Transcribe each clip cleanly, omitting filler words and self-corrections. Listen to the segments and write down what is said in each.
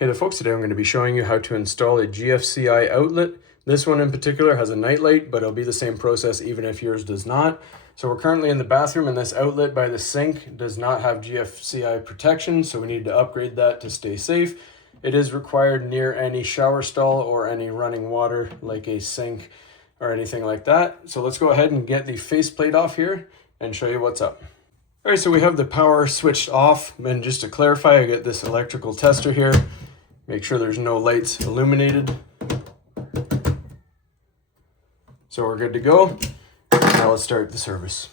Hey there folks, today I'm going to be showing you how to install a GFCI outlet. This one in particular has a nightlight, but it'll be the same process even if yours does not. So we're currently in the bathroom and this outlet by the sink does not have GFCI protection, so we need to upgrade that to stay safe. It is required near any shower stall or any running water like a sink or anything like that. So let's go ahead and get the faceplate off here and show you what's up. All right, so we have the power switched off, and just to clarify, I get this electrical tester here. Make sure there's no lights illuminated. So we're good to go. Now let's start the service.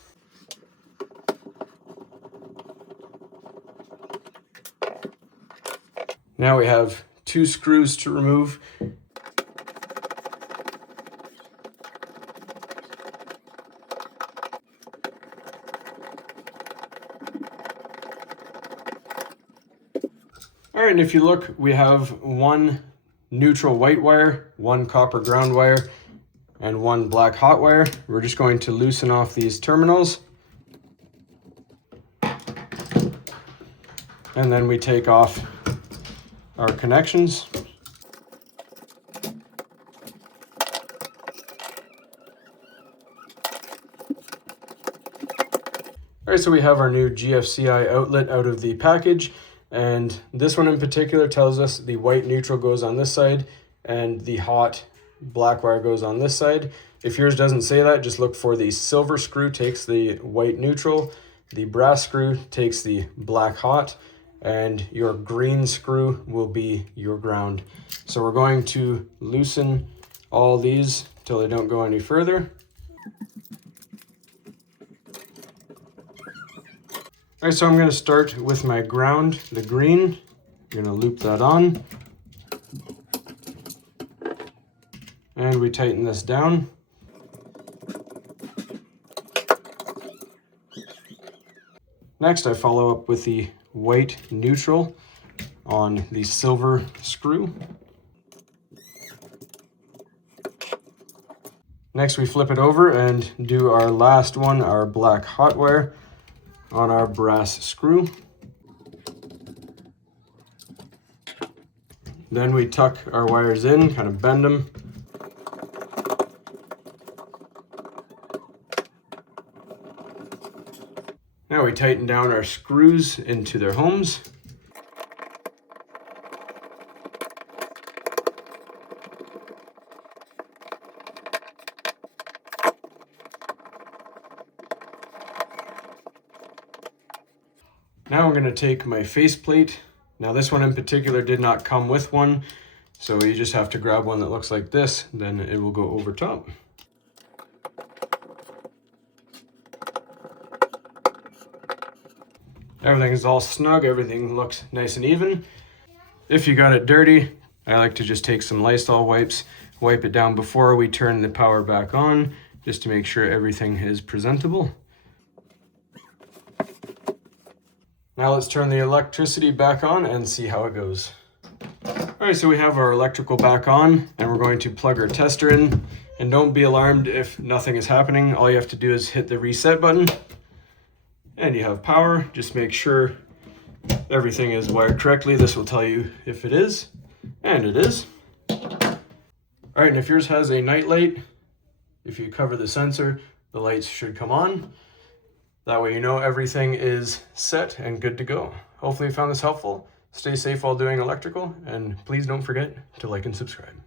Now we have 2 screws to remove. All right, and if you look, we have 1 neutral white wire, 1 copper ground wire, and 1 black hot wire. We're just going to loosen off these terminals. And then we take off our connections. All right, so we have our new GFCI outlet out of the package. And this one in particular tells us the white neutral goes on this side and the hot black wire goes on this side. If yours doesn't say that, just look for the silver screw takes the white neutral, the brass screw takes the black hot, and your green screw will be your ground. So we're going to loosen all these till they don't go any further. All right, so I'm going to start with my ground, the green. I'm going to loop that on. And we tighten this down. Next, I follow up with the white neutral on the silver screw. Next, we flip it over and do our last one, our black hot wire, on our brass screw. Then we tuck our wires in, kind of bend them. Now we tighten down our screws into their homes. Now I'm going to take my faceplate. Now this one in particular did not come with one, so you just have to grab one that looks like this, then it will go over top. Everything is all snug, everything looks nice and even. If you got it dirty, I like to just take some Lysol wipes, wipe it down before we turn the power back on, just to make sure everything is presentable. Now let's turn the electricity back on and see how it goes. All right, so we have our electrical back on and we're going to plug our tester in. And don't be alarmed if nothing is happening. All you have to do is hit the reset button and you have power. Just make sure everything is wired correctly. This will tell you if it is, and it is. All right, and if yours has a night light, if you cover the sensor, the lights should come on. That way you know everything is set and good to go. Hopefully you found this helpful. Stay safe while doing electrical, and please don't forget to like and subscribe.